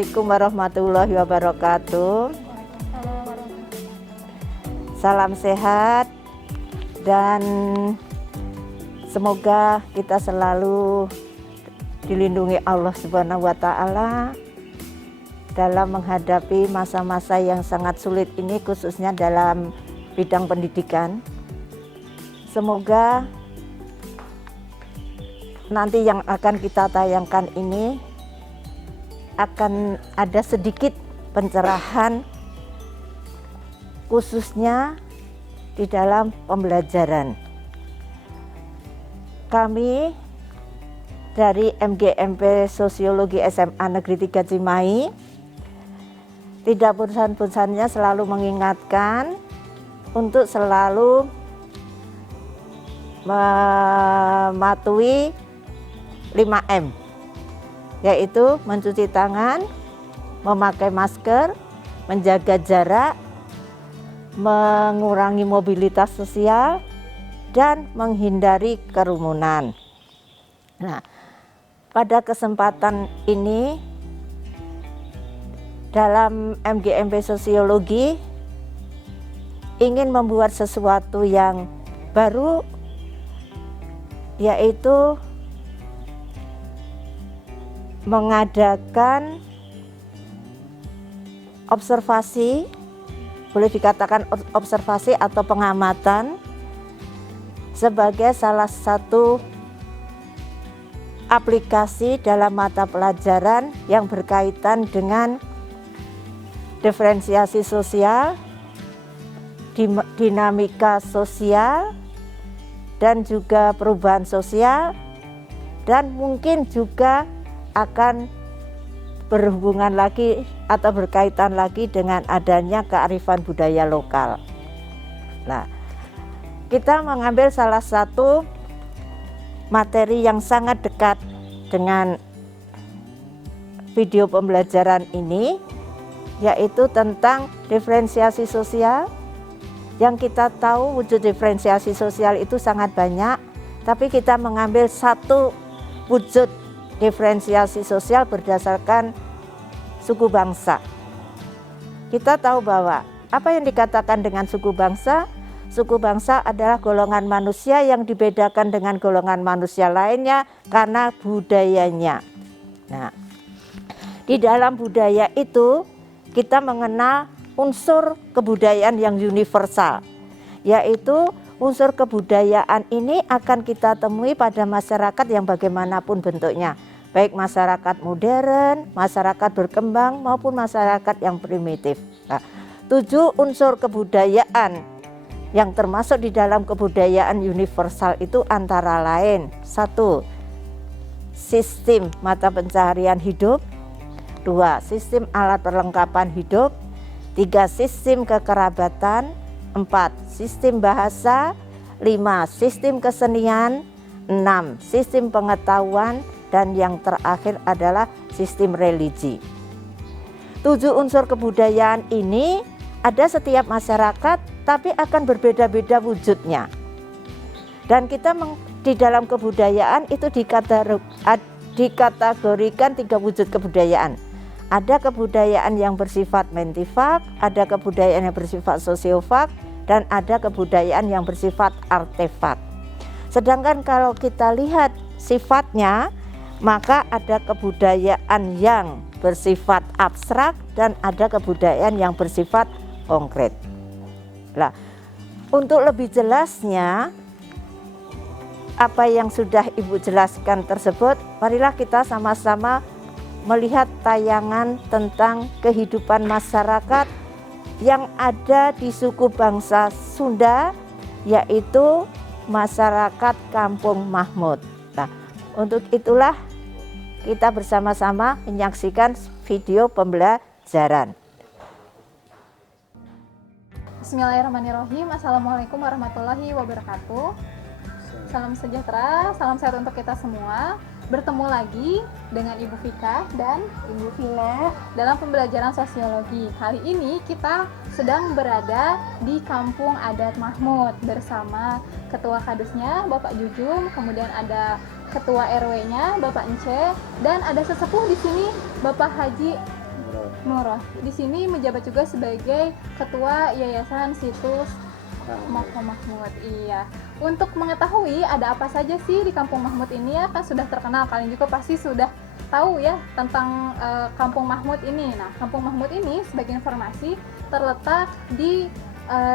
Assalamualaikum warahmatullahi wabarakatuh. Salam sehat dan semoga kita selalu dilindungi Allah Subhanahu wa Ta'ala dalam menghadapi masa-masa yang sangat sulit ini, khususnya dalam bidang pendidikan. Semoga nanti yang akan kita tayangkan ini akan ada sedikit pencerahan, khususnya di dalam pembelajaran. Kami dari MGMP Sosiologi SMA Negeri 3 Cimahi tidak bosan-bosannya selalu mengingatkan untuk selalu mematuhi 5M, yaitu mencuci tangan, memakai masker, menjaga jarak, mengurangi mobilitas sosial, dan menghindari kerumunan. Nah, pada kesempatan ini dalam MGMP Sosiologi ingin membuat sesuatu yang baru, yaitu mengadakan observasi, boleh dikatakan observasi atau pengamatan sebagai salah satu aplikasi dalam mata pelajaran yang berkaitan dengan diferensiasi sosial, dinamika sosial, dan juga perubahan sosial, dan mungkin juga akan berhubungan lagi atau berkaitan lagi dengan adanya kearifan budaya lokal. Nah, kita mengambil salah satu materi yang sangat dekat dengan video pembelajaran ini, yaitu tentang diferensiasi sosial. Yang kita tahu wujud diferensiasi sosial itu sangat banyak, tapi kita mengambil satu wujud diferensiasi sosial berdasarkan suku bangsa. Kita tahu bahwa apa yang dikatakan dengan suku bangsa? Suku bangsa adalah golongan manusia yang dibedakan dengan golongan manusia lainnya karena budayanya. Nah, di dalam budaya itu kita mengenal unsur kebudayaan yang universal, yaitu unsur kebudayaan ini akan kita temui pada masyarakat yang bagaimanapun bentuknya, baik masyarakat modern, masyarakat berkembang, maupun masyarakat yang primitif. Nah, 7 unsur kebudayaan yang termasuk di dalam kebudayaan universal itu antara lain: 1. Sistem mata pencaharian hidup. 2. Sistem alat perlengkapan hidup. 3. Sistem kekerabatan. 4. Sistem bahasa. 5. Sistem kesenian. 6. Sistem pengetahuan. Dan yang terakhir adalah sistem religi. 7 unsur kebudayaan ini ada setiap masyarakat, tapi akan berbeda-beda wujudnya. Dan kita di dalam kebudayaan itu dikategorikan 3 wujud kebudayaan. Ada kebudayaan yang bersifat mentifak, ada kebudayaan yang bersifat sosiofak, dan ada kebudayaan yang bersifat artefak. Sedangkan kalau kita lihat sifatnya, maka ada kebudayaan yang bersifat abstrak dan ada kebudayaan yang bersifat konkret. Nah, untuk lebih jelasnya apa yang sudah Ibu jelaskan tersebut, marilah kita sama-sama melihat tayangan tentang kehidupan masyarakat yang ada di suku bangsa Sunda, yaitu masyarakat Kampung Mahmud. Nah, untuk itulah kita bersama-sama menyaksikan video pembelajaran. Bismillahirrahmanirrahim. Assalamualaikum warahmatullahi wabarakatuh. Salam sejahtera, salam sehat untuk kita semua. Bertemu lagi dengan Ibu Vika dan Ibu Vina dalam pembelajaran sosiologi. Kali ini kita sedang berada di Kampung Adat Mahmud bersama Ketua Kadusnya Bapak Jujum, kemudian ada Ketua RW-nya Bapak Ence, dan ada sesepuh di sini Bapak Haji Nur, di sini menjabat juga sebagai Ketua Yayasan Situs Kampung Mahmud. Iya. Untuk mengetahui ada apa saja sih di Kampung Mahmud ini ya, kan sudah terkenal, kalian juga pasti sudah tahu ya tentang Kampung Mahmud ini. Nah, Kampung Mahmud ini sebagai informasi terletak di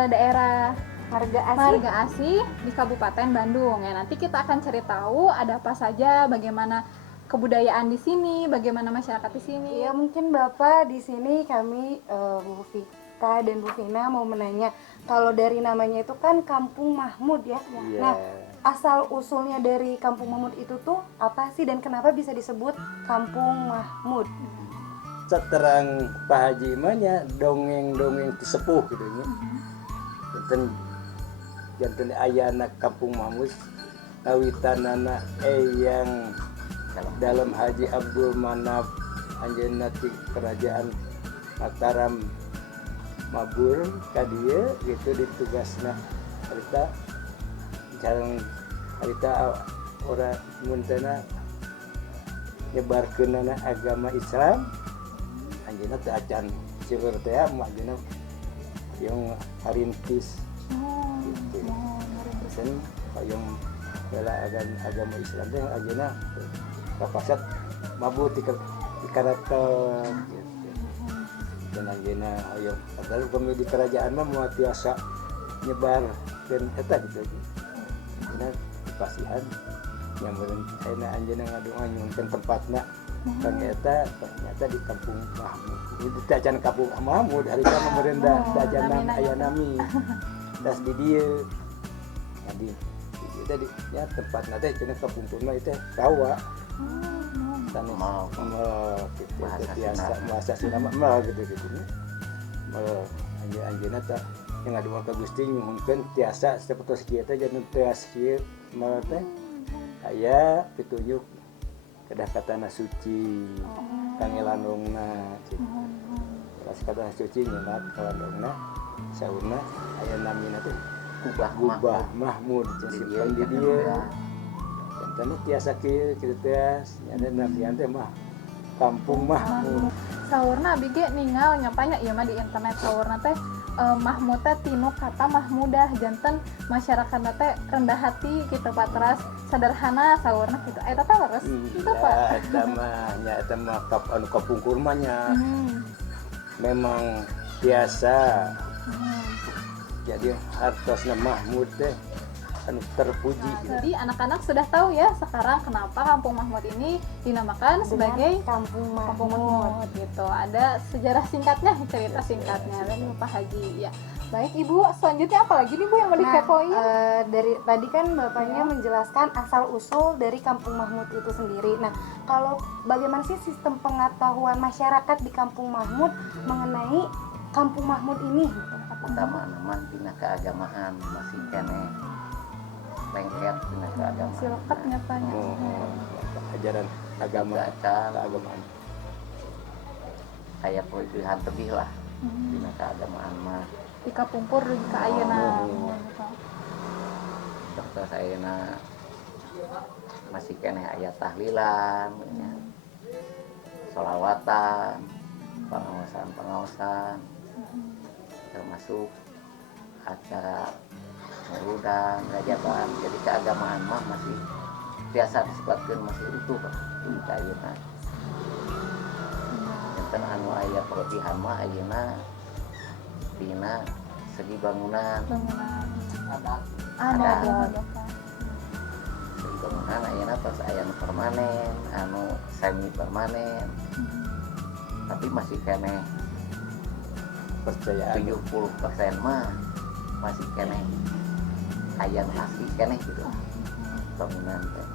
daerah Marga Asih di Kabupaten Bandung. Ya, nanti kita akan cari tahu ada apa saja, bagaimana kebudayaan di sini, bagaimana masyarakat di sini. Ya mungkin Bapak di sini kami Bu Vika dan Bu Vina mau menanya, kalau dari namanya itu kan Kampung Mahmud ya. Iya. Nah, asal usulnya dari Kampung Mahmud itu tuh apa sih dan kenapa bisa disebut Kampung Mahmud? Seterang Pak Haji mahnya dongeng-dongeng sepuh gitu ya. Janten aya anak Kampung Mahmud kawitan anak yang dalam Haji Abdul Manaf anjeunna ti kerajaan Mataram Mabur ka dieu gitu ditugasna harita jarang harita ora muntena nyebarkeun agama Islam anjeunna teh acan seueur teh mah anjeunna yang harintis gitu. Dan yang bela agama Islam teh anjeunna kapasat mabur di karater gitu. Dan anjeunna hoyong padahal kami di kerajaan mah moal tiasa nyebar dan eta gitu aja. Anjeunna dipasihan nyameureun ayeuna anjeunna ngadonganyungkeun tempatna kang eta ternyata di Kampung Mahmud. Itu acan Kampung Mahmud harita memerintah dajanan aya nami. Das di dieu. Tadi tadi ya tempatna teh cenah kapumpurna itu rawa. Tanah mau gitu biasa bahasa Sunda mah gitu anjeunna teh yang ngaduan ka Gusti nyuhunkeun tiasa sapertos kieu teh janten tiasa kieu mah teh aya pitunjuk kedah katana suci kangelandongna pas katana suci nyeunat kalandongna saurna aya namina teh Gubah Mahmud simpen di dieu janten tiasa kieu kitu teh nya namian teh mah Kampung Mahmud. Saurna abdi ge ningal nyapanya ieu mah di internet saurna teh Mahmud teh tinu kata mahmudah, janten masyarakatna teh rendah hati kitu patras sederhana saurna kitu. Eta teh leres kitu Pak. Eta mah nya eta mah anu kapungkur mah nya memang biasa. Jadi hartosna Mahmud teh anu terpuji. Jadi anak-anak sudah tahu ya sekarang kenapa Kampung Mahmud ini dinamakan sebagai Kampung Kampung Mahmud. Mahmud gitu. Ada sejarah singkatnya, cerita singkatnya dan Pak Haji ya. Baik Ibu, selanjutnya apa lagi nih Bu yang mau dikepoin? Dari tadi kan Bapaknya menjelaskan asal usul dari Kampung Mahmud itu sendiri. Nah, kalau bagaimana sih sistem pengetahuan masyarakat di Kampung Mahmud mengenai Kampung Mahmud ini? Utama nama dina keagamaan masih kene lengket dina keagamaan. Silakan nyatanya. Ajaran agama keagamaan. Kayak pilihan tebih lah dina keagamaan mah. Di kapungkur di ka ayeuna. Dokter ayeuna masih kene aya tahlilan, ya. Sholawatan, pengawasan, termasuk acara mauludan, rajaban. Jadi keagamaan mah masih biasa disebutkan masih utuh di ayeuna. Enten anu aya kelebihan mah ayeuna dina segi bangunan. Ada. Segi bangunan ayeuna tos aya nu permanen, anu semi permanen. Tapi masih kene Percayaan 70% mah masih kene aya asli kene gitu bangunan teh.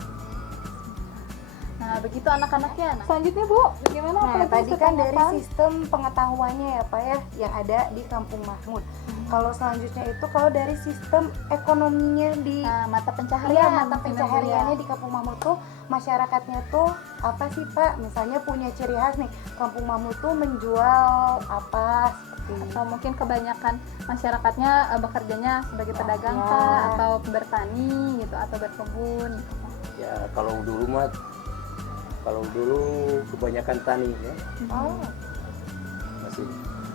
Nah, begitu anak-anaknya. Nah, selanjutnya Bu, gimana? Nah, apalagi tadi kan dari kegiatan? sistem pengetahuannya ya Pak ya yang ada di Kampung Mahmud. Kalau selanjutnya itu kalau dari sistem ekonominya di mata pencaharian, iya, mata pencahariannya di Kampung Mahmud tuh masyarakatnya tuh apa sih Pak? Misalnya punya ciri khas nih, Kampung Mahmud tuh menjual apa seperti atau mungkin kebanyakan masyarakatnya bekerjanya sebagai pedagang Ya. kah, atau bertani gitu atau berkebun gitu. ya kalau dulu kebanyakan tani ya. Oh,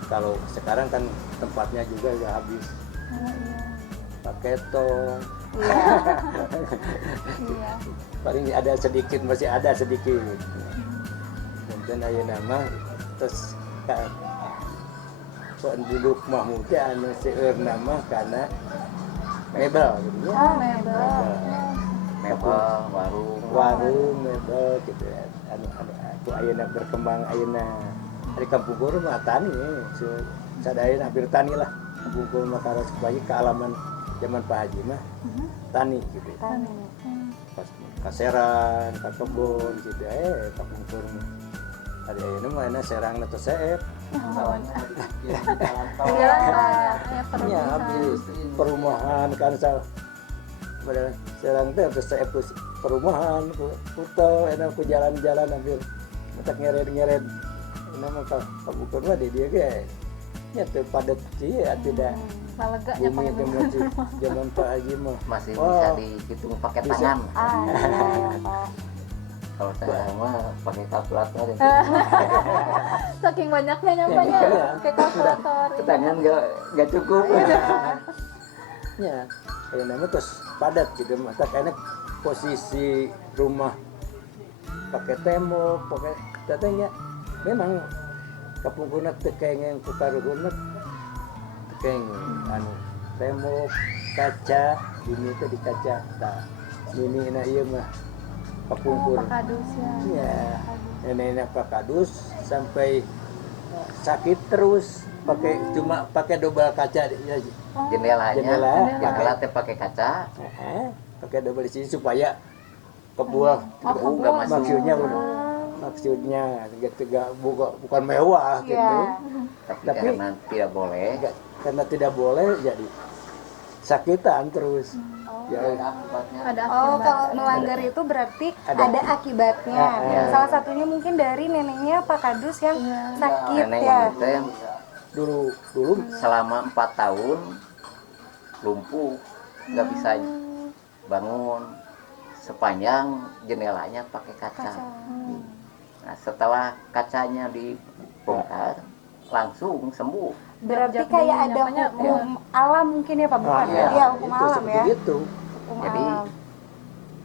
kalau sekarang kan tempatnya juga udah habis pakai tong. Iya. Paling ada sedikit, masih ada sedikit. Dan ayo nama terus penduduk Mahmudnya anu seueur nama karena mebel gitu ya. mebel Warung mebel gitu ya. Anu aku ayeuna berkembang ayeuna di Kampung Guru mah tani sadaya hampir tani lah. Kampung Guru mah karena supaya kealaman zaman Pak Haji mah tani gitu ya. Pas kaseran, ka kebun gitu Kampung Guru mah. Ada ayeuna mah ana serang atau seep. Ya habis perumahan kan pada serang teh terus seep perumahan putel enak ku jalan-jalan hampir matak ngeret-ngeret. Ini mah Kampung Guru mah di dia ge nya teu padat sih ya tidak Laleganya bumi pakai itu masih zaman Pak Haji mah masih Wah. bisa dihitung pakai Bisa. tangan. Pak. Kalau saya mah pakai kalkulator ya. saking banyaknya nyampanya Iya. pakai kalkulator. Ke tangan nggak cukup. ya kayak nama terus padat gitu mata karena posisi rumah pakai tembok pakai katanya memang Kampung Guru tekeng ku karuhuna tekeng anu tembok kaca ini teh di kaca tah ini na ieu mah Kampung Guru Pakadus ya. ya nenek Pak Kadus sampai sakit terus cuma pakai double kaca ya. Jendelanya, Jendela. jendela teh pakai kaca. Pakai double di sini supaya kebuah nggak masuk. maksudnya bukan mewah gitu Iya. Tapi Tapi- karena tidak boleh. karena tidak boleh jadi sakitan terus ya Ada Oh, akibat. kalau melanggar itu berarti Ada. ada akibatnya. Salah satunya mungkin dari neneknya Pak Kadus yang sakit Nenek ya. itu yang dulu selama 4 tahun lumpuh, nggak bisa bangun sepanjang jendelanya pakai kaca. Nah, setelah kacanya dibongkar langsung sembuh. Berarti Jab-jab kayak di ada apanya? hukum alam mungkin ya Pak, bukan? iya. Iya, hukum itu alam seperti ya. itu Hukum Jadi alam.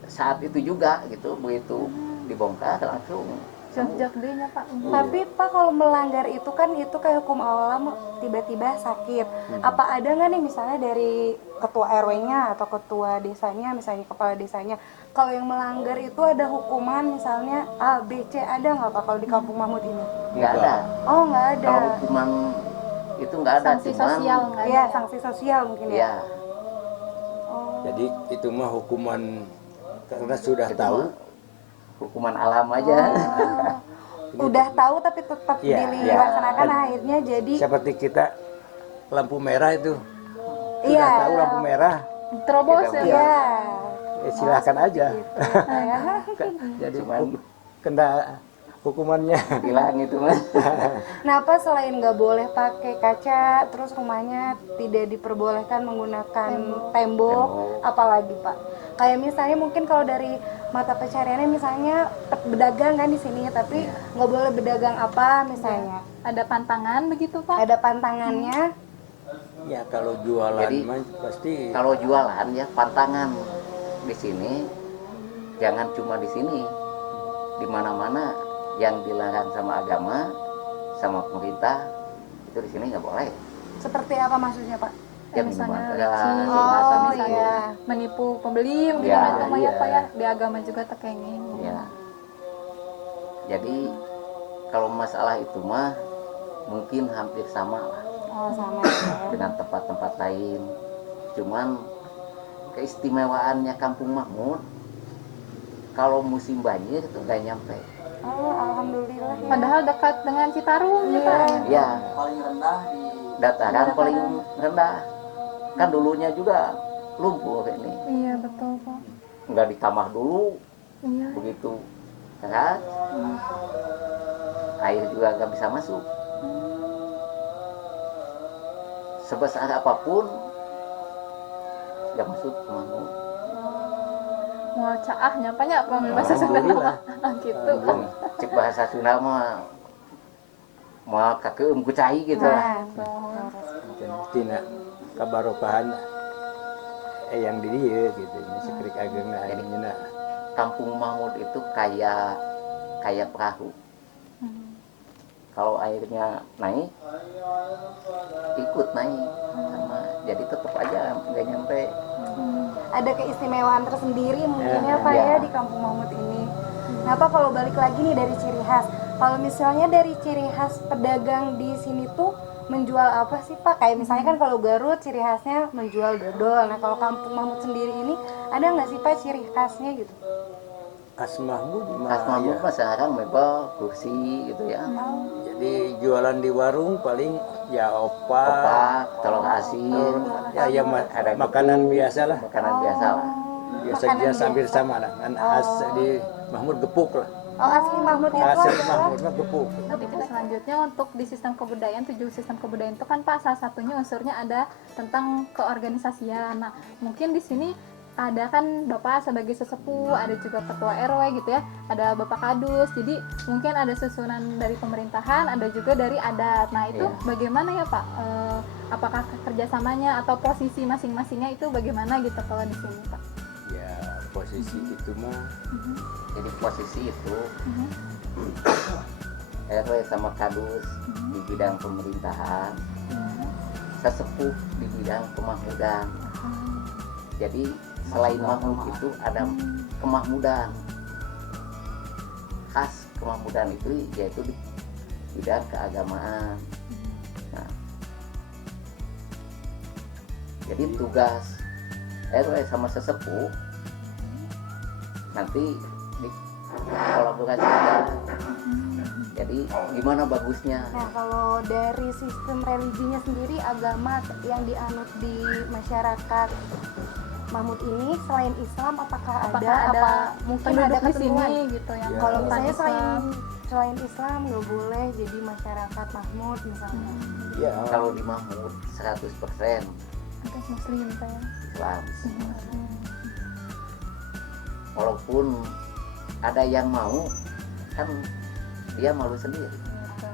saat itu juga gitu, begitu dibongkar langsung Jak-jak dehnya Pak. Tapi Pak kalau melanggar itu kan itu kayak hukum alam tiba-tiba sakit. Apa ada nggak nih misalnya dari ketua RW-nya atau ketua desanya, misalnya kepala desanya, kalau yang melanggar itu ada hukuman misalnya A, B, C, ada nggak Pak kalau di Kampung Mahmud ini? nggak ada. Oh nggak ada. Kalau hukuman itu nggak ada, Sanksi cuman sosial nggak ada. Iya, sanksi sosial mungkin ya. ya jadi itu mah hukuman karena sudah itu tahu mah hukuman alam aja. Udah tahu tapi tetap Iya, dilaksanakan iya. akhirnya jadi seperti kita lampu merah itu iya. sudah tahu lampu merah Terobos ya. Iya. Iya. silakan aja Ya. jadi Cuman kena hukumannya hilang itu mah. Nah, Pak, selain nggak boleh pakai kaca, terus rumahnya tidak diperbolehkan menggunakan tembok, apalagi Pak? Kayak misalnya mungkin kalau dari mata pencariannya misalnya berdagang kan di sini, tapi nggak boleh berdagang apa misalnya? Ada pantangan begitu Pak. Ada pantangannya. ya kalau jualan Jadi, mah pasti Kalau jualan ya pantangan di sini, jangan cuma di sini, di mana-mana yang dilarang sama agama, sama pemerintah itu di sini nggak boleh. Seperti apa maksudnya, Pak? Ya misalnya minuman licin, keras, Oh, misalnya iya. menipu pembeli mungkin Ya, itu mah ya iya. Pak ya. Di agama juga tekenging. ya. Jadi kalau masalah itu mah mungkin hampir sama lah Oh, sama ya. dengan tempat-tempat lain. Cuman keistimewaannya Kampung Mahmud kalau musim banjir itu nggak nyampe. Oh, alhamdulillah ya. Padahal dekat dengan Citarum ya Pak. Ya, dataran paling rendah. Kan dulunya juga lumpur ini. Iya betul Pak. Nggak ditambah dulu, Iya. begitu keras, air juga nggak bisa masuk. Sebesar apapun, nggak masuk ke Mahmud. Mau caahnya Pak ya Pak bahasa Sunda. alhamdulillah Ah, gitu. Cek bahasa Sunda mah mau kakeum ku cai gitu lah. Nah, tina kabarokahan yang di dieu gitu sakrik ageng ayeuna. Kampung Mahmud itu kayak perahu. Kalau airnya naik, ikut naik sama, jadi tetap aja nggak nyampe. ada keistimewaan tersendiri mungkin ya Ya, Pak ya. ya di Kampung Mahmud ini. Nah Pak, kalau balik lagi nih dari ciri khas, kalau misalnya dari ciri khas pedagang di sini tuh menjual apa sih Pak? Kayak misalnya kan kalau Garut ciri khasnya menjual dodol. Nah kalau Kampung Mahmud sendiri ini ada nggak sih Pak ciri khasnya gitu? Khas Mahmud Khas Mahmud ya. mah sekarang mebel, kursi gitu ya. Jadi jualan di warung paling ya opak, Opak, telur asin, ya ada makanan gepuk, biasa lah. makanan biasa lah. Biasa Makanan dia sambil biasa. sama lah. Kan khas di Mahmud gepuk lah. Oh asli Mahmud itu Asli adalah Mahmud mah gepuk. Nanti kita selanjutnya untuk di sistem kebudayaan, 7 sistem kebudayaan itu kan Pak salah satunya unsurnya ada tentang keorganisasian. Nah, mungkin di sini ada kan Bapak sebagai sesepuh, ada juga ketua RW gitu ya, ada Bapak Kadus. Jadi mungkin ada susunan dari pemerintahan, ada juga dari adat. Nah, itu Iya. bagaimana ya Pak? Apakah kerjasamanya atau posisi masing-masingnya itu bagaimana gitu kalau di sini Pak? Ya posisi itu mah Jadi posisi itu RW sama Kadus di bidang pemerintahan, sesepuh di bidang pemahmudan. Jadi selain Mahmud itu ada kemahmudan. Khas kemahmudan itu yaitu di bidang keagamaan. Nah, jadi tugas RW sama sesepuh nanti dikolaborasikan. Jadi gimana bagusnya? Nah, kalau dari sistem religinya sendiri, agama yang dianut di masyarakat Mahmud ini selain Islam apakah ada apa mungkin ada penduduk di sini ketentuan? gitu yang Ya. Kalau bukan misalnya Islam. selain Islam nggak boleh jadi masyarakat Mahmud misalnya. ya Kalau di Mahmud 100% ada Muslim saya. Islam. Walaupun ada yang mau, kan dia malu sendiri.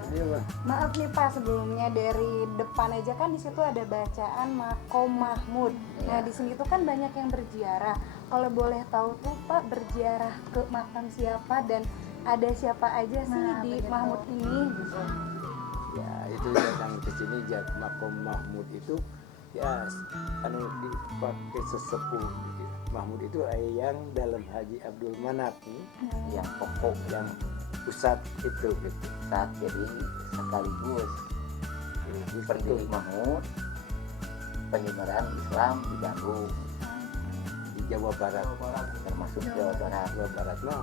dia mah Maaf nih Pak, sebelumnya dari depan aja kan di situ ada bacaan Makom Mahmud. Nah di sini tuh kan banyak yang berziarah. Kalau boleh tahu tuh Pak, berziarah ke makam siapa dan ada siapa aja sih Nah, di begitu. Mahmud ini? Gitu. ya itu datang ke sini Makom Mahmud itu ya anu dipakai sesepuh Mahmud itu yang dalam Haji Abdul Manap nih, Yang pokok yang pusat itu gitu. saat jadi sekaligus pendiri Mahmud, penyebaran Islam di Bandung, Di Jawa Barat. termasuk Jawa Barat. Jawa Barat mah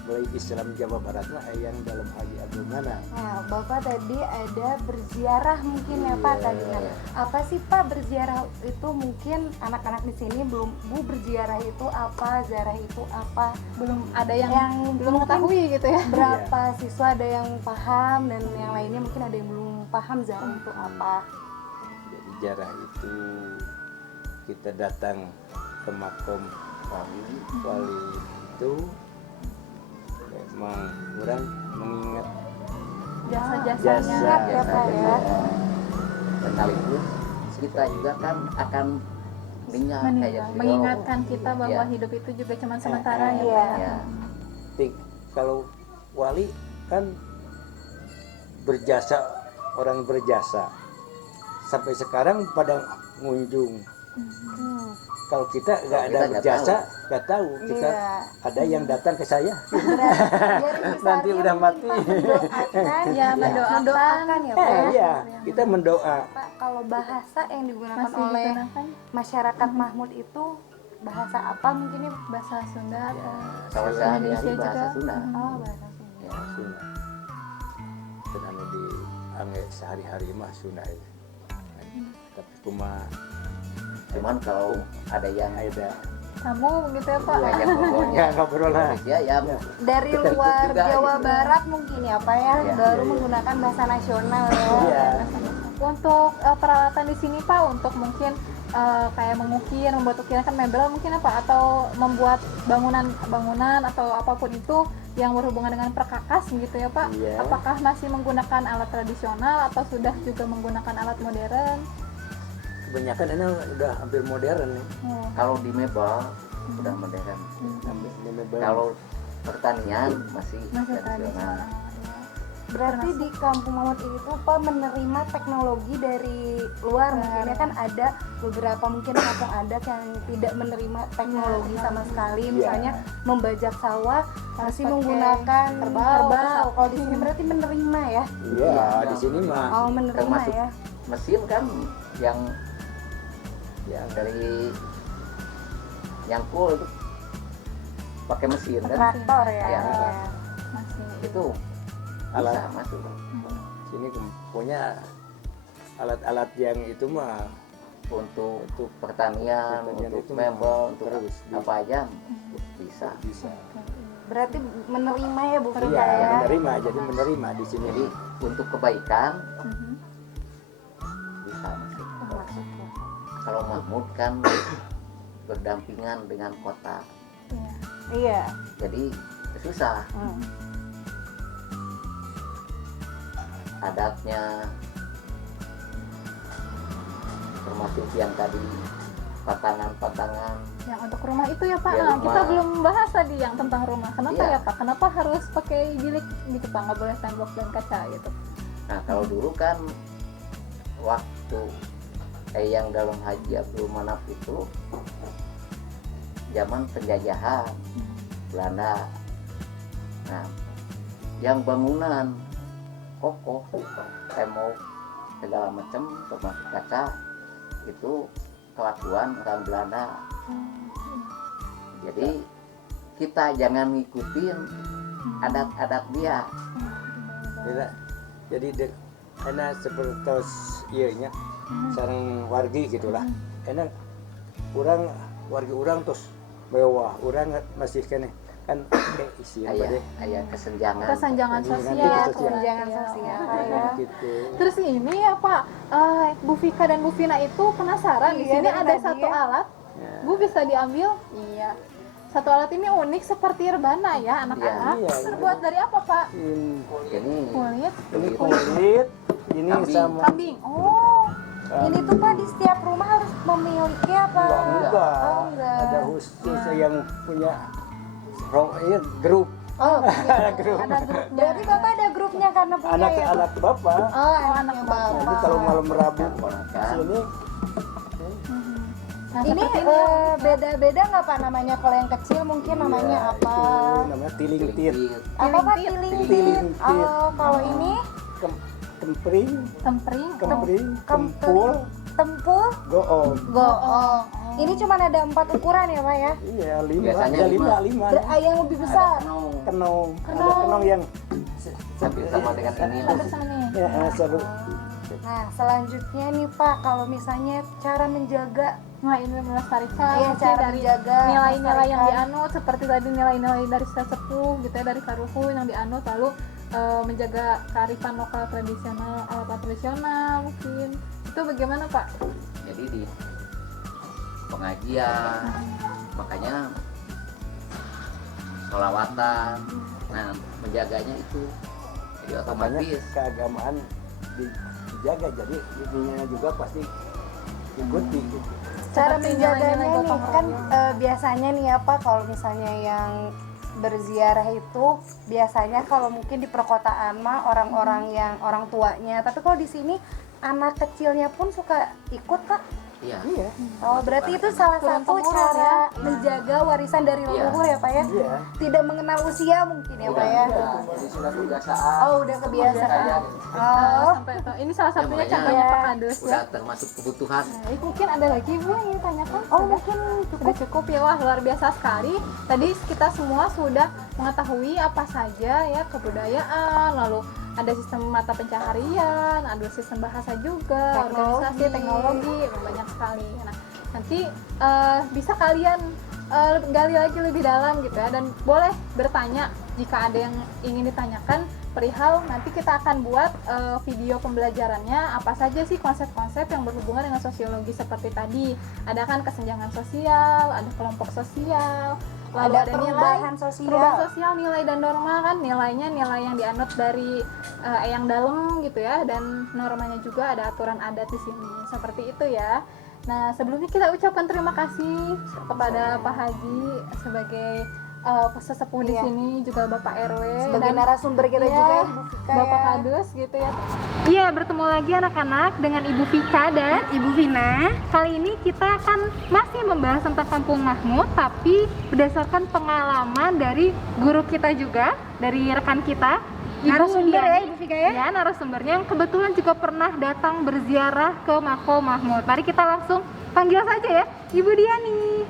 mulai Islam Jawa Barat mah yang dalam Haji Abdul Manap. Nah Bapak tadi ada berziarah mungkin ya Pak Iya. tadi. Nah, apa sih Pak berziarah itu? Mungkin anak-anak di sini belum Bu berziarah itu apa, ziarah itu apa? Belum ada yang, Yang belum mungkin mengetahui gitu ya. berapa siswa ada yang paham dan yang lainnya mungkin ada yang belum paham ziarah itu apa. Jadi jarah itu kita datang ke makom wali itu memang orang mengingat Jasa-jasanya. Ingat ya Pak ya. Sekaligus kita juga kan akan Mengingatkan kita bahwa Ya. hidup itu juga cuma sementara ya. Iya. Pak. Ya, kalau wali kan berjasa, orang berjasa sampai sekarang pada ngunjung. Kalau kita nggak ada Kita nggak berjasa nggak tahu kita Iya. ada yang datang ke saya Biar nanti udah mati. mendoakan, Ya, mendoakan ya Pak. Iya, kita mendoa. Pak, kalau bahasa yang digunakan Masih oleh digunakan masyarakat Mahmud itu bahasa apa mungkin ya? bahasa Sunda atau kalau sehari-hari Indonesia bahasa juga. Sunda. Oh, bahasa Sunda. Ya, Sunda. Dan anu di angge sehari-hari mah Sunda ya. Tapi cuma cuman kalau ada yang ada kamu begitu ya Pak. ngajak ngobrolnya ya ngobrol lah. Indonesia ya Dari luar juga Jawa gitu. Barat mungkin ya Pak ya, Iya, baru iya. menggunakan bahasa nasional ya. Iya. Untuk peralatan di sini Pak, untuk mungkin kayak mengukir, membuat ukiran kan mebel mungkin apa, atau membuat bangunan atau apapun itu yang berhubungan dengan perkakas gitu ya Pak. Iya. Apakah masih menggunakan alat tradisional atau sudah juga menggunakan alat modern? Kebanyakan ini udah hampir modern nih. Oh. Kalau di mebel udah modern. Hampir di mebel. Kalau pertanian masih Masih tradisional. tradisional. Berarti di Kampung Mahmud ini tuh Pak menerima teknologi dari luar, mungkin ya kan ada beberapa mungkin kampung adat yang tidak menerima teknologi sama sekali, misalnya membajak sawah masih pakai menggunakan kerbau. Kalau di sini berarti menerima ya? Iya, di sini mah Oh menerima Termasuk ya? mesin kan yang dari nyangkul itu pakai mesin kan, Traktor ya? Iya. Masih. itu Alat. bisa masuk. sini punya alat-alat yang itu mah Untuk pertanian, Pertanian untuk itu mebel, untuk terus apa aja bisa. bisa. Berarti menerima ya Bu Frida Iya, ya? menerima, jadi menerima di sini. Jadi untuk kebaikan Mhm. bisa masuk. Masuk ya. Kalau Mahmud kan berdampingan dengan kota, Iya. Iya. jadi susah. Adatnya termasuk yang tadi patangan-patangan. Yang untuk rumah itu ya Pak. Ya, Nah, rumah. kita belum bahas tadi yang tentang rumah. Kenapa Iya. ya Pak? Kenapa harus pakai bilik gitu Pak? Nggak boleh tembok dan kaca gitu. Nah kalau dulu kan waktu yang dalam Haji Abdul Manaf itu zaman penjajahan Belanda. Nah yang bangunan kokoh, tembok segala macam termasuk kaca itu kelakuan orang Belanda. Jadi kita jangan ngikutin adat-adat dia. Jadi enak seperti iya nya sareng wargi gitulah. Enak wargi orang terus mewah, orang masih kene kan isi apa Ayah, deh ayah kesenjangan. Kesenjangan Jadi sosial. nanti Kesenjangan Iya. sosial Iya. ya. gitu. Terus ini ya Pak, Bu Vika dan Bu Vina itu penasaran di Iya, sini dari ada tadi satu ya. alat. Ya. Bu bisa diambil? Iya. Satu alat ini unik seperti rebana ya anak-anak. Iya, iya. Terbuat dari apa Pak? Ini Kulit Ini kulit, ini Kambing. sama kambing. Oh, Ini tuh Pak di setiap rumah harus memiliki apa? enggak, Oh, enggak. ada khusus yang punya grup Oh, ada grup ada grupnya. berarti Bapak ada grupnya karena punya ya? Pak? anak-anak bapak. Oh, anaknya Bapak. Nanti kalau malam Rabu Keponakan. sini Nah, Ini seperti ini ya. beda-beda nggak Pak namanya? Kalau yang kecil mungkin namanya ya, apa? itu namanya tiling tir, Apa Pak? Tiling Tiling Tiling tit. tit. Oh, kalau ini kempring, Tempring. kempul, tempul goong. goong. Ini cuma ada 4 ukuran ya Pak ya? Iya, lima, Biasanya ada lima. lima. Yang lebih besar. Kenong, ada kenong yang Hampir sama dengan ini lah. Hampir sama nih. ya, seru. Nah, selanjutnya nih Pak, kalau misalnya cara menjaga Nah, ini melestarikan Iya, mungkin cara dari menjaga, nilai-nilai yang melestarikan. dianut seperti tadi nilai-nilai dari sesepuh gitu ya, dari karuhun yang dianut, lalu menjaga kearifan lokal tradisional, alat tradisional mungkin. Itu bagaimana Pak? Jadi di pengajian makanya sholawatan, nah menjaganya itu jadi Makanya otomatis. keagamaan dijaga, jadi ininya juga pasti ikuti gitu. cara Seperti menjaganya nilai-nilai nih gotong kan royong. biasanya nih apa kalau misalnya yang berziarah itu biasanya kalau mungkin di perkotaan mah orang-orang yang orang tuanya, tapi kalau di sini anak kecilnya pun suka ikut Kak. Iya. Iya, Oh, berarti itu salah satu Turun-temurun cara menjaga warisan dari Iya. leluhur ya Pak ya? iya. Tidak mengenal usia mungkin ya Pak ya? Jadi sudah kebiasaan. Oh, udah kebiasaan. Oh, Sampai ini salah satunya makanya contohnya ya. Pak Kades ya. Udah termasuk kebutuhan. Nah, ini mungkin ada lagi Bu yang ditanyakan? oh Sudah? mungkin Sudah cukup ya, wah luar biasa sekali. Tadi kita semua sudah mengetahui apa saja ya kebudayaan, lalu ada sistem mata pencaharian, ada sistem bahasa juga, organisasi, teknologi, banyak sekali. Nah, nanti bisa kalian gali lagi lebih dalam gitu ya, dan boleh bertanya jika ada yang ingin ditanyakan perihal, nanti kita akan buat video pembelajarannya apa saja sih konsep-konsep yang berhubungan dengan sosiologi seperti tadi. Ada kan kesenjangan sosial, ada kelompok sosial, lalu Ada ada perubahan nilai, sosial. perubahan sosial, nilai dan norma kan, nilainya nilai yang dianut dari yang dalam gitu ya, dan normanya juga ada aturan adat di sini seperti itu ya. Nah, sebelumnya kita ucapkan terima kasih kepada Pak Haji sebagai sesepuh di Iya. sini, juga Bapak RW Sebagai dan narasumber kita iya, juga Ibu Vika Bapak ya. Kadus gitu ya. Iya, bertemu lagi anak-anak dengan Ibu Vika dan Ibu Vina. kali ini kita akan masih membahas tentang Kampung Mahmud, tapi berdasarkan pengalaman dari guru kita juga, dari rekan kita, Narasumber ya, Diani. Ibu Vika ya? Ya, narasumbernya yang kebetulan juga pernah datang berziarah ke Makom Mahmud. Mari kita langsung panggil saja ya, Ibu Diani.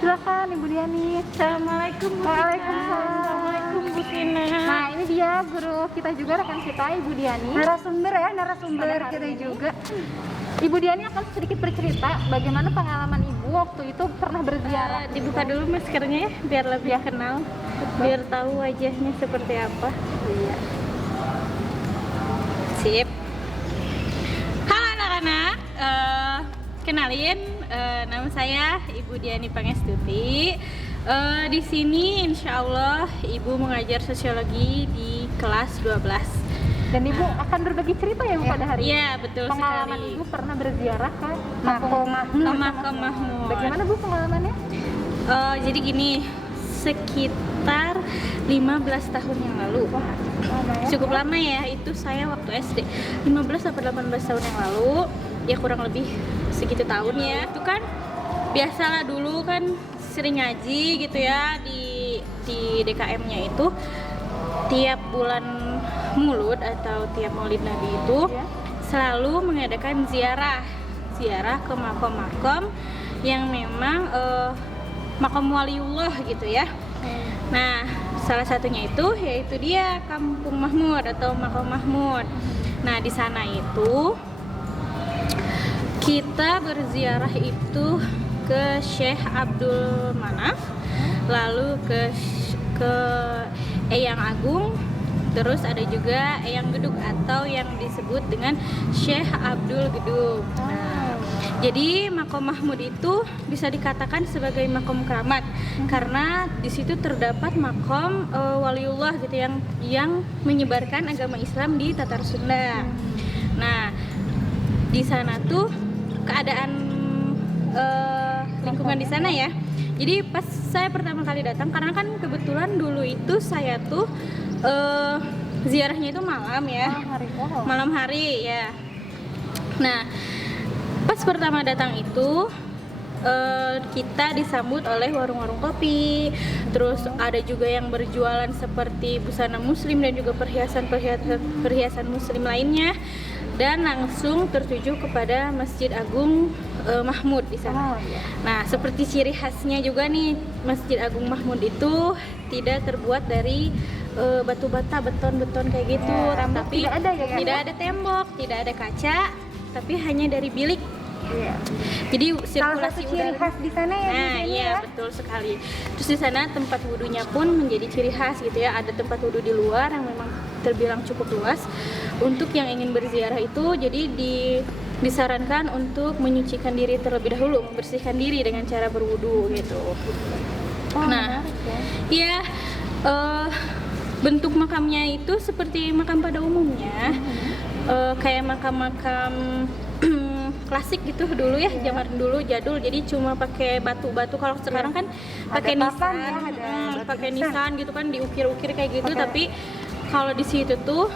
Silakan Ibu Diani. Assalamualaikum Bu Tina. Waalaikumsalam. Assalamualaikum Bu Tina. Nah, ini dia guru kita juga, rekan kita, Ibu Diani. Narasumber ya, narasumber Pada hari kita ini juga. Ibu Diani akan sedikit bercerita bagaimana pengalaman Ibu waktu itu pernah berziarah. Dibuka dulu maskernya ya, biar lebih kenal, biar tahu wajahnya seperti apa. Iya. Sip. Halo anak-anak, kenalin, nama saya Ibu Diani Pangestuti. Di sini insya Allah Ibu mengajar sosiologi di kelas 12. Dan Ibu akan berbagi cerita ya Bu pada hari ini. Iya, betul Pengalaman sekali. Ibu pernah berziarah ke Makom Mahmud. Ke Makom Mahmud. Bagaimana Bu pengalamannya? Jadi gini, sekitar 15 tahun yang lalu. Cukup lama ya, itu saya waktu SD. 15 sampai 18 tahun yang lalu, ya kurang lebih segitu tahun ya. Itu kan biasalah dulu kan sering ngaji gitu ya di DKM-nya itu tiap bulan Maulud atau tiap Maulid Nabi itu Ya. selalu mengadakan ziarah ke makom-makom yang memang makom waliullah gitu ya. Nah, salah satunya itu yaitu dia Kampung Mahmud atau Makom Mahmud. Nah, di sana itu kita berziarah itu ke Syekh Abdul Manaf, lalu ke Eyang Agung, terus ada juga Eyang Gedug atau yang disebut dengan Syekh Abdul Gedug. Nah, jadi Makom Mahmud itu bisa dikatakan sebagai makom keramat karena di situ terdapat makom waliullah gitu yang menyebarkan agama Islam di Tatar Sunda. Nah, di sana tuh keadaan lingkungan di sana ya. Jadi pas saya pertama kali datang, karena kan kebetulan dulu itu saya tuh ziarahnya itu malam ya, malam hari ya. Nah, pas pertama datang itu kita disambut oleh warung-warung kopi, terus ada juga yang berjualan seperti busana muslim dan juga perhiasan muslim lainnya, dan langsung tertuju kepada Masjid Agung Mahmud di sana. Nah, seperti ciri khasnya juga nih, Masjid Agung Mahmud itu tidak terbuat dari batu bata, beton kayak gitu, tapi tidak ada ya, kan? tidak ada tembok, tidak ada kaca, tapi hanya dari bilik. Iya. Jadi Salah sirkulasi satu ciri udara. khas di sana ya. Nah, di sini iya ya. betul sekali. Terus di sana tempat wudhunya pun menjadi ciri khas gitu ya. Ada tempat wudhu di luar yang memang terbilang cukup luas. Untuk yang ingin berziarah itu, jadi disarankan untuk menyucikan diri terlebih dahulu, membersihkan diri dengan cara berwudhu gitu. Nah, ya bentuk makamnya itu seperti makam pada umumnya, kayak makam-makam klasik gitu dulu ya, zaman dulu jadul. Jadi cuma pakai batu-batu. Kalau sekarang kan pakai papan nisan, ya, ada batu pakai nisan. nisan gitu kan, diukir-ukir kayak gitu. Tapi kalau di situ tuh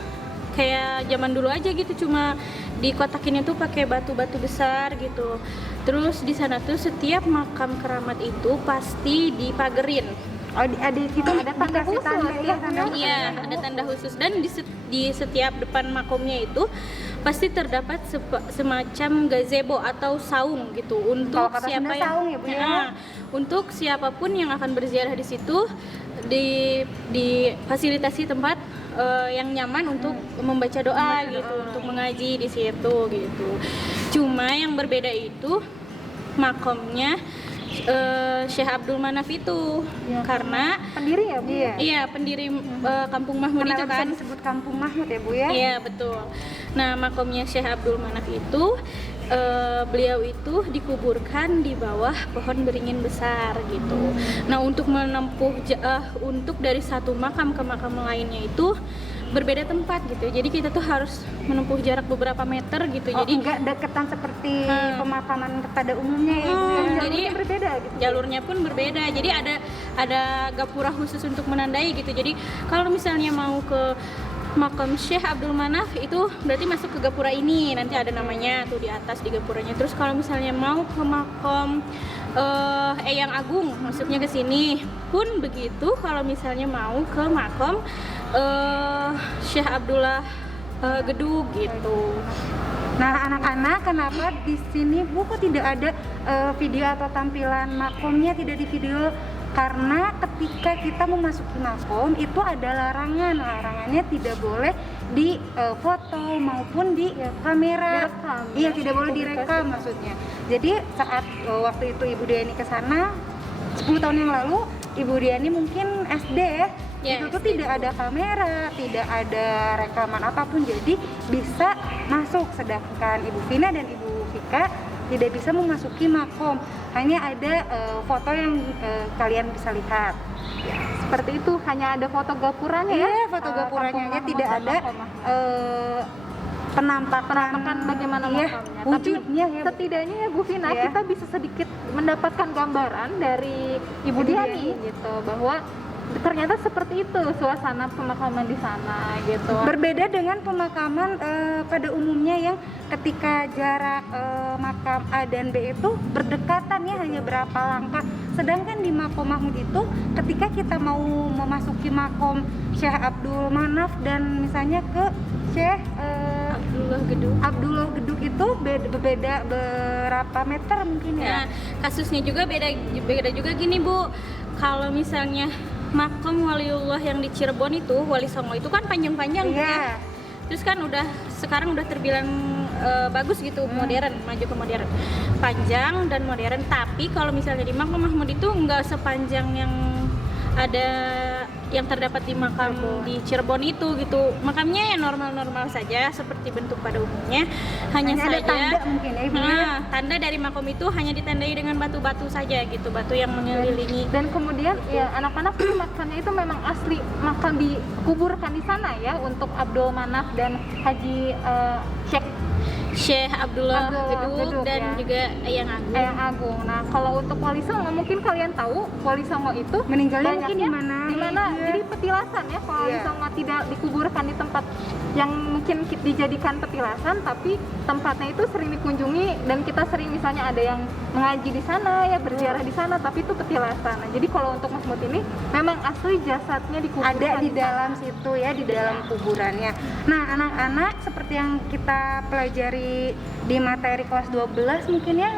kayak zaman dulu aja gitu, cuma dikotakinnya tuh pakai batu-batu besar gitu. Terus di sana tuh setiap makam keramat itu pasti dipagerin. Oh, di situ ada tanda khusus ya, Iya, ada tanda khusus, dan di setiap depan makomnya itu pasti terdapat semacam gazebo atau saung gitu untuk Kalau kata siapa Sunda yang saung ya, Bu, ya? Nah, untuk siapapun yang akan berziarah di situ difasilitasi tempat yang nyaman untuk membaca doa gitu, untuk mengaji di situ gitu. Cuma yang berbeda itu makomnya Syekh Abdul Manaf itu, karena pendiri ya Bu? iya pendiri Kampung Mahmud itu Kenapa kan. bisa disebut Kampung Mahmud ya Bu ya? Iya betul. Nah, makomnya Syekh Abdul Manaf itu beliau itu dikuburkan di bawah pohon beringin besar gitu. Nah, untuk menempuh untuk dari satu makam ke makam lainnya itu berbeda tempat gitu. Jadi kita tuh harus menempuh jarak beberapa meter gitu. Jadi enggak deketan seperti pemakaman pada umumnya ya. Jadi berbeda gitu. jalurnya pun berbeda. Jadi ada gapura khusus untuk menandai gitu. Jadi kalau misalnya mau ke makam Syekh Abdul Manaf itu berarti masuk ke gapura ini, nanti ada namanya tuh di atas di gapuranya. Terus kalau misalnya mau ke makam Eyang Agung masuknya ke sini pun begitu. Kalau misalnya mau ke makam Syekh Abdullah Gedug gitu. Nah, anak-anak, kenapa di sini Bu kok tidak ada video atau tampilan makomnya tidak di video? Karena ketika kita memasuki makom itu ada larangannya tidak boleh di foto maupun di kamera. Iya, tidak boleh direkam maksudnya. Jadi saat waktu itu Ibu Diani ke sana 10 tahun yang lalu, Ibu Diani mungkin SD ya. Itu tuh tidak ada kamera, tidak ada rekaman apapun, jadi bisa masuk. Sedangkan Ibu Vina dan Ibu Vika tidak bisa memasuki makom, hanya ada foto yang kalian bisa lihat. Ya, seperti itu, hanya ada foto gapuranya ya. Iya, foto gapuranya ya, tidak ada penampakan bagaimana makamnya. wujudnya Tapi ya. setidaknya ya Bu Vina, Ya. kita bisa sedikit mendapatkan gambaran dari Ibu Diani gitu, bahwa ternyata seperti itu suasana pemakaman di sana gitu. Berbeda dengan pemakaman pada umumnya yang ketika jarak makam A dan B itu berdekatan ya, hanya berapa langkah. Sedangkan di makom Mahmud itu ketika kita mau memasuki makom Syekh Abdul Manaf dan misalnya ke Syekh Abdullah Gedug itu berbeda berapa meter mungkin ya. Nah, kasusnya juga beda juga gini Bu. Kalau misalnya makam Waliullah yang di Cirebon itu, Wali Songo itu kan panjang-panjang Iya. ya. Terus kan sekarang udah terbilang bagus gitu, modern, maju ke modern. Panjang dan modern, tapi kalau misalnya di makam Mahmud itu nggak sepanjang yang ada yang terdapat di makam di Cirebon itu gitu. Makamnya ya normal-normal saja seperti bentuk pada umumnya. Hanya ada saja tanda mungkin ya, Ibu ya. tanda dari makam itu hanya ditandai dengan batu-batu saja gitu, batu yang mengelilingi. Dan kemudian ya anak-anak itu makamnya itu memang asli makam dikuburkan di sana ya, untuk Abdul Manaf dan Haji Syekh Abdullah Gedug Gedug, dan ya. juga Eyang Agung. Eyang Agung. Nah, kalau untuk Wali Songo mungkin kalian tahu Wali Songo itu Meninggalnya mungkin banyaknya di mana? Di mana? Iya. Jadi petilasan ya. Kalau Wali Iya. Songo tidak dikuburkan di tempat yang mungkin dijadikan petilasan, tapi tempatnya itu sering dikunjungi dan kita sering misalnya ada yang mengaji di sana ya, berziarah di sana, tapi itu petilasan. Nah, jadi kalau untuk Mahmud ini memang asli jasadnya dikuburkan Ada di sana. dalam situ ya, di dalam kuburannya. Nah, anak-anak seperti yang kita pelajari di materi kelas 12 mungkin ya,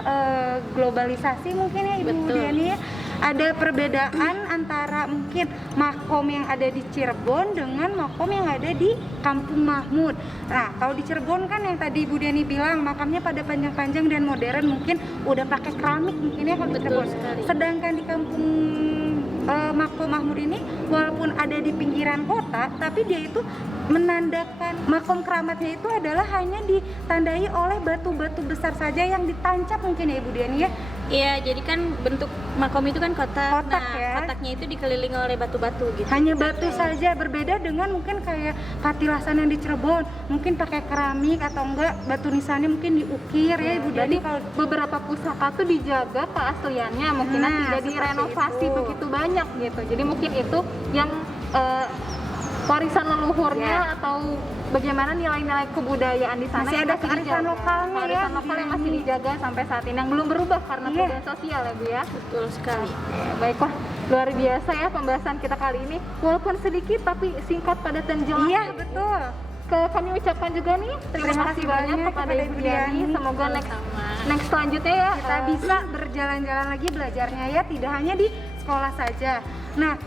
globalisasi mungkin ya Ibu Betul. Diani ya. Ada perbedaan antara mungkin makom yang ada di Cirebon dengan makom yang ada di Kampung Mahmud. Nah, kalau di Cirebon kan yang tadi Ibu Diani bilang makamnya pada panjang-panjang dan modern, mungkin udah pakai keramik mungkin ya kalau di Betul Cirebon. sekali. Sedangkan di Kampung makom Mahmud ini walaupun ada di pinggiran kota, tapi dia itu menandakan makom keramatnya itu adalah hanya ditandai oleh batu-batu besar saja yang ditancap mungkin ya Ibu Diani ya. Iya, jadi kan bentuk makom itu kan kotak. Kotak nah, ya. kotaknya itu dikelilingi oleh batu-batu gitu. Hanya batu saja, berbeda dengan mungkin kayak patilasan yang di Cirebon, mungkin pakai keramik atau enggak batu nisannya mungkin diukir ya Ibu Jadi Diani. Kalau beberapa pusaka tuh dijaga keasliannya, mungkin Nah, tidak seperti direnovasi itu. begitu banyak gitu. Jadi mungkin itu yang warisan leluhurnya atau bagaimana nilai-nilai kebudayaan di sana Masih yang ada kearifan dijaga. lokalnya ya, Kearifan lokal yang masih dijaga sampai saat ini, yang belum berubah karena Iya. perubahan sosial ya Bu ya. Betul sekali. Baiklah, luar biasa ya pembahasan kita kali ini, walaupun sedikit tapi singkat, padat dan jelas. iya betul. Kami ucapkan juga nih terima kasih banyak kepada Ibu Diani. Semoga next selanjutnya ya Kita bisa berjalan-jalan lagi belajarnya ya, tidak hanya di sekolah saja. Nah,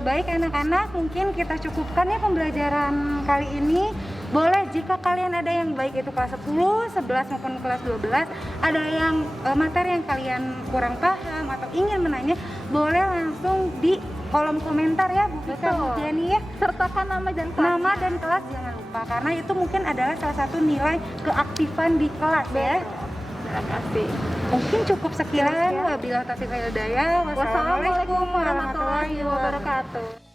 baik anak-anak, mungkin kita cukupkan ya pembelajaran kali ini. Boleh jika kalian ada yang baik itu kelas 10, 11 maupun kelas 12, ada yang materi yang kalian kurang paham atau ingin menanya, boleh langsung di kolom komentar ya Bu Vika, Bu Diani ya. sertakan nama dan kelas. Nama dan kelas jangan lupa, karena itu mungkin adalah salah satu nilai keaktifan di kelas ya. Terima kasih. Mungkin cukup sekian. Wabillahi taufiq wal hidayah. Wassalamualaikum warahmatullahi wabarakatuh.